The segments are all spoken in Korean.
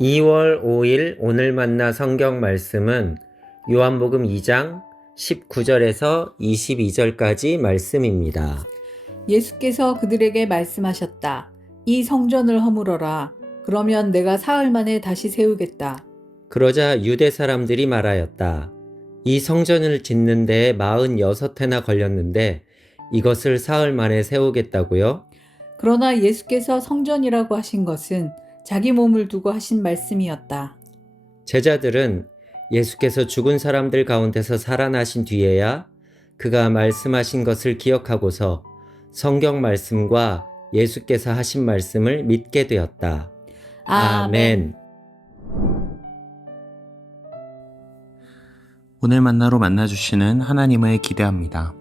2월 5일 오늘 만나 성경 말씀은 요한복음 2장 19절에서 22절까지 말씀입니다. 예수께서 그들에게 말씀하셨다. 이 성전을 허물어라. 그러면 내가 사흘 만에 다시 세우겠다. 그러자 유대 사람들이 말하였다. 이 성전을 짓는 데에 46해나 걸렸는데 이것을 사흘 만에 세우겠다고요? 그러나 예수께서 성전이라고 하신 것은 자기 몸을 두고 하신 말씀이었다. 제자들은 예수께서 죽은 사람들 가운데서 살아나신 뒤에야 그가 말씀하신 것을 기억하고서 성경 말씀과 예수께서 하신 말씀을 믿게 되었다. 아멘. 오늘 만나로 만나주시는 하나님을 기대합니다.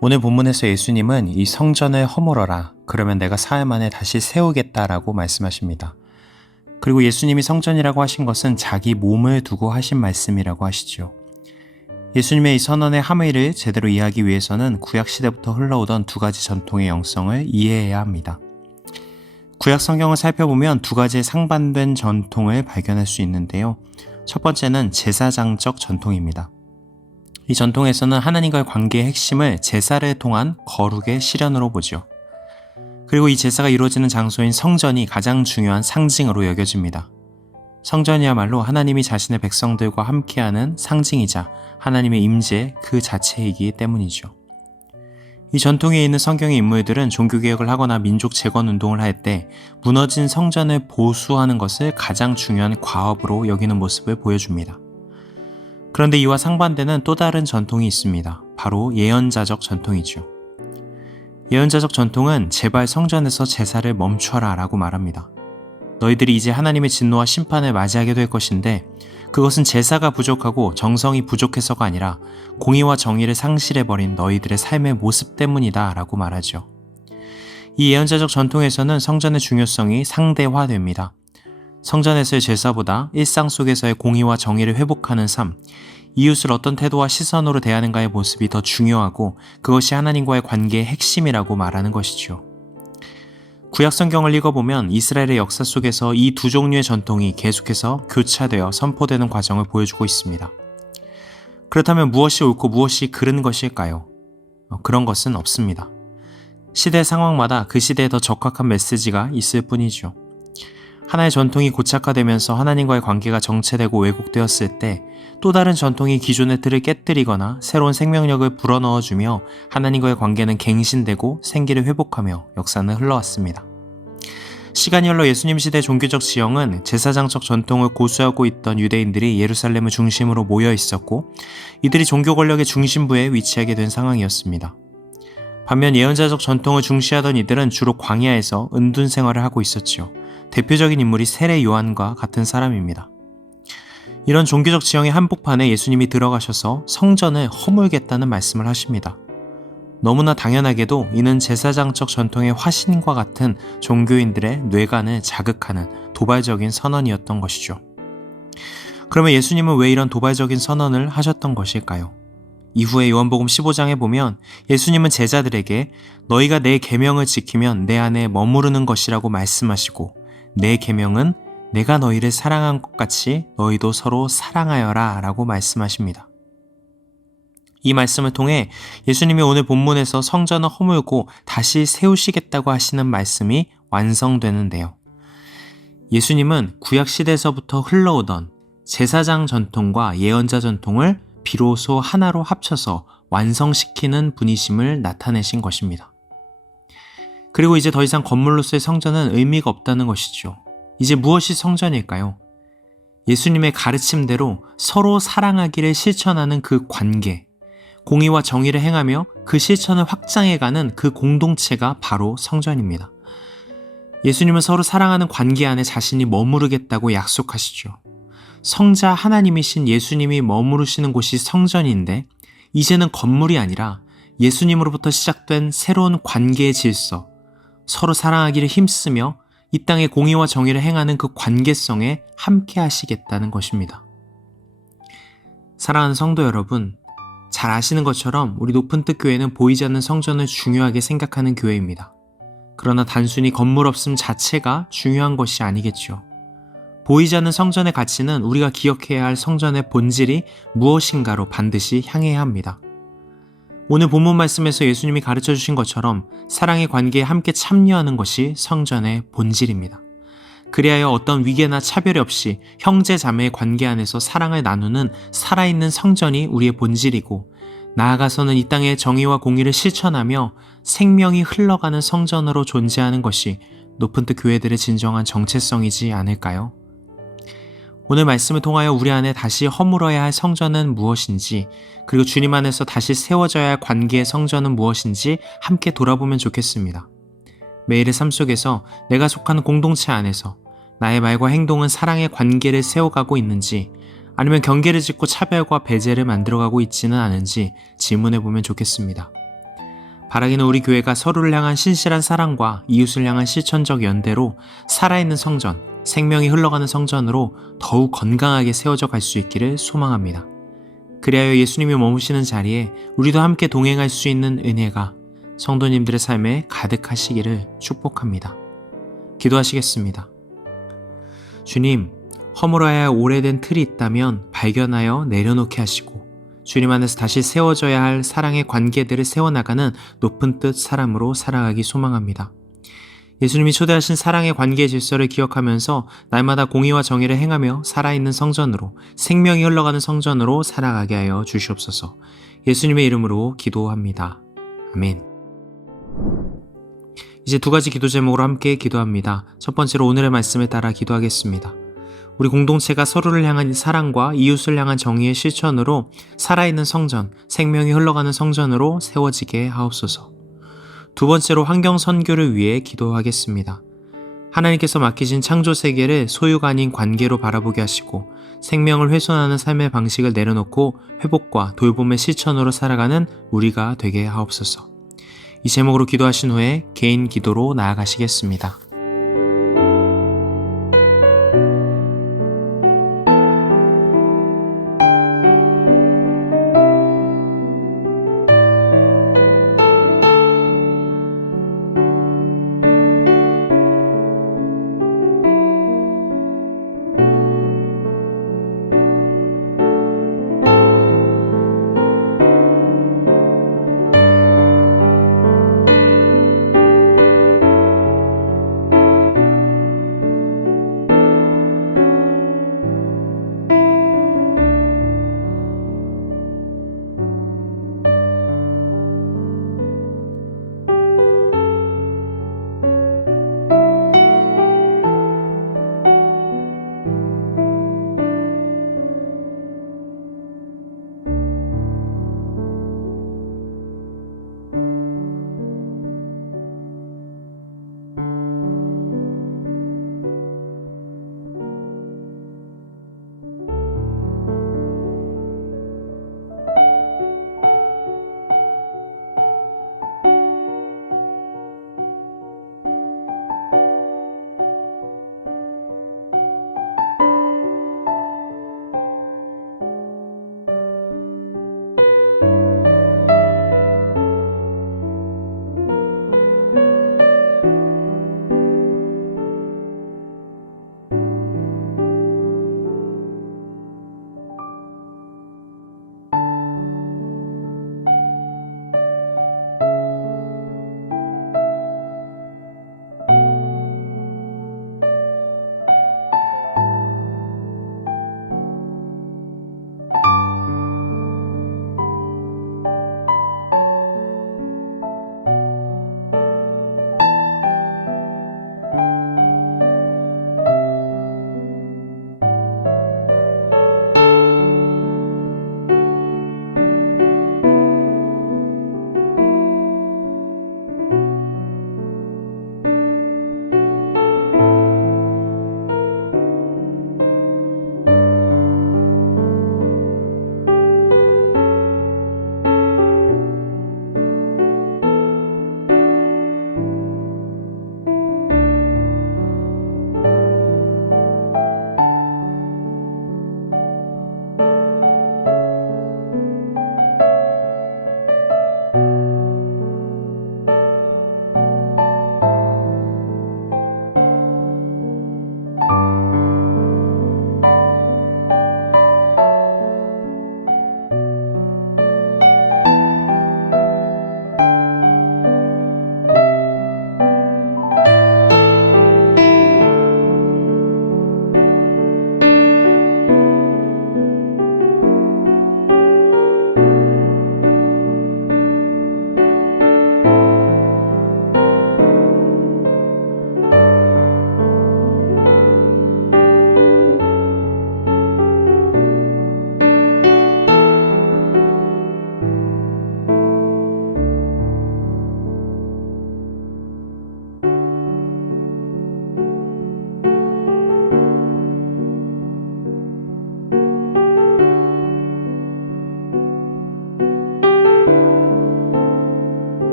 오늘 본문에서 예수님은 이 성전을 허물어라. 그러면 내가 사흘 만에 다시 세우겠다라고 말씀하십니다. 그리고 예수님이 성전이라고 하신 것은 자기 몸을 두고 하신 말씀이라고 하시죠. 예수님의 이 선언의 함의를 제대로 이해하기 위해서는 구약시대부터 흘러오던 두 가지 전통의 영성을 이해해야 합니다. 구약 성경을 살펴보면 두 가지의 상반된 전통을 발견할 수 있는데요. 첫 번째는 제사장적 전통입니다. 이 전통에서는 하나님과의 관계의 핵심을 제사를 통한 거룩의 실현으로 보죠. 그리고 이 제사가 이루어지는 장소인 성전이 가장 중요한 상징으로 여겨집니다. 성전이야말로 하나님이 자신의 백성들과 함께하는 상징이자 하나님의 임재 그 자체이기 때문이죠. 이 전통에 있는 성경의 인물들은 종교개혁을 하거나 민족 재건운동을 할 때 무너진 성전을 보수하는 것을 가장 중요한 과업으로 여기는 모습을 보여줍니다. 그런데 이와 상반되는 또 다른 전통이 있습니다. 바로 예언자적 전통이죠. 예언자적 전통은 제발 성전에서 제사를 멈춰라 라고 말합니다. 너희들이 이제 하나님의 진노와 심판을 맞이하게 될 것인데 그것은 제사가 부족하고 정성이 부족해서가 아니라 공의와 정의를 상실해버린 너희들의 삶의 모습 때문이다 라고 말하죠. 이 예언자적 전통에서는 성전의 중요성이 상대화됩니다. 성전에서의 제사보다 일상 속에서의 공의와 정의를 회복하는 삶, 이웃을 어떤 태도와 시선으로 대하는가의 모습이 더 중요하고 그것이 하나님과의 관계의 핵심이라고 말하는 것이죠. 구약 성경을 읽어보면 이스라엘의 역사 속에서 이 두 종류의 전통이 계속해서 교차되어 선포되는 과정을 보여주고 있습니다. 그렇다면 무엇이 옳고 무엇이 그른 것일까요? 그런 것은 없습니다. 시대 상황마다 그 시대에 더 적합한 메시지가 있을 뿐이죠. 하나의 전통이 고착화되면서 하나님과의 관계가 정체되고 왜곡되었을 때 또 다른 전통이 기존의 틀을 깨뜨리거나 새로운 생명력을 불어넣어주며 하나님과의 관계는 갱신되고 생기를 회복하며 역사는 흘러왔습니다. 시간이 흘러 예수님 시대 종교적 지형은 제사장적 전통을 고수하고 있던 유대인들이 예루살렘을 중심으로 모여 있었고 이들이 종교 권력의 중심부에 위치하게 된 상황이었습니다. 반면 예언자적 전통을 중시하던 이들은 주로 광야에서 은둔 생활을 하고 있었죠. 대표적인 인물이 세례 요한과 같은 사람입니다. 이런 종교적 지형의 한복판에 예수님이 들어가셔서 성전을 허물겠다는 말씀을 하십니다. 너무나 당연하게도 이는 제사장적 전통의 화신과 같은 종교인들의 뇌관을 자극하는 도발적인 선언이었던 것이죠. 그러면 예수님은 왜 이런 도발적인 선언을 하셨던 것일까요? 이후에 요한복음 15장에 보면 예수님은 제자들에게 너희가 내 계명을 지키면 내 안에 머무르는 것이라고 말씀하시고 내 계명은 내가 너희를 사랑한 것 같이 너희도 서로 사랑하여라 라고 말씀하십니다. 이 말씀을 통해 예수님이 오늘 본문에서 성전을 허물고 다시 세우시겠다고 하시는 말씀이 완성되는데요. 예수님은 구약시대에서부터 흘러오던 제사장 전통과 예언자 전통을 비로소 하나로 합쳐서 완성시키는 분이심을 나타내신 것입니다. 그리고 이제 더 이상 건물로서의 성전은 의미가 없다는 것이죠. 이제 무엇이 성전일까요? 예수님의 가르침대로 서로 사랑하기를 실천하는 그 관계, 공의와 정의를 행하며 그 실천을 확장해가는 그 공동체가 바로 성전입니다. 예수님은 서로 사랑하는 관계 안에 자신이 머무르겠다고 약속하시죠. 성자 하나님이신 예수님이 머무르시는 곳이 성전인데 이제는 건물이 아니라 예수님으로부터 시작된 새로운 관계의 질서, 서로 사랑하기를 힘쓰며 이 땅의 공의와 정의를 행하는 그 관계성에 함께 하시겠다는 것입니다. 사랑하는 성도 여러분, 잘 아시는 것처럼 우리 높은 뜻 교회는 보이지 않는 성전을 중요하게 생각하는 교회입니다. 그러나 단순히 건물 없음 자체가 중요한 것이 아니겠죠. 보이지 않는 성전의 가치는 우리가 기억해야 할 성전의 본질이 무엇인가로 반드시 향해야 합니다. 오늘 본문 말씀에서 예수님이 가르쳐 주신 것처럼 사랑의 관계에 함께 참여하는 것이 성전의 본질입니다. 그리하여 어떤 위계나 차별 없이 형제 자매의 관계 안에서 사랑을 나누는 살아있는 성전이 우리의 본질이고, 나아가서는 이 땅의 정의와 공의를 실천하며 생명이 흘러가는 성전으로 존재하는 것이 높은 뜻 교회들의 진정한 정체성이지 않을까요? 오늘 말씀을 통하여 우리 안에 다시 허물어야 할 성전은 무엇인지, 그리고 주님 안에서 다시 세워져야 할 관계의 성전은 무엇인지 함께 돌아보면 좋겠습니다. 매일의 삶 속에서 내가 속한 공동체 안에서 나의 말과 행동은 사랑의 관계를 세워가고 있는지, 아니면 경계를 짓고 차별과 배제를 만들어가고 있지는 않은지 질문해보면 좋겠습니다. 바라기는 우리 교회가 서로를 향한 신실한 사랑과 이웃을 향한 실천적 연대로 살아있는 성전, 생명이 흘러가는 성전으로 더욱 건강하게 세워져 갈 수 있기를 소망합니다. 그리하여 예수님이 머무시는 자리에 우리도 함께 동행할 수 있는 은혜가 성도님들의 삶에 가득하시기를 축복합니다. 기도하시겠습니다. 주님, 허물어야 할 오래된 틀이 있다면 발견하여 내려놓게 하시고, 주님 안에서 다시 세워져야 할 사랑의 관계들을 세워나가는 높은 뜻 사람으로 살아가기 소망합니다. 예수님이 초대하신 사랑의 관계의 질서를 기억하면서 날마다 공의와 정의를 행하며 살아있는 성전으로, 생명이 흘러가는 성전으로 살아가게 하여 주시옵소서. 예수님의 이름으로 기도합니다. 아멘. 이제 두 가지 기도 제목으로 함께 기도합니다. 첫 번째로 오늘의 말씀에 따라 기도하겠습니다. 우리 공동체가 서로를 향한 사랑과 이웃을 향한 정의의 실천으로 살아있는 성전, 생명이 흘러가는 성전으로 세워지게 하옵소서. 두 번째로 환경 선교를 위해 기도하겠습니다. 하나님께서 맡기신 창조 세계를 소유가 아닌 관계로 바라보게 하시고, 생명을 훼손하는 삶의 방식을 내려놓고 회복과 돌봄의 실천으로 살아가는 우리가 되게 하옵소서. 이 제목으로 기도하신 후에 개인 기도로 나아가시겠습니다.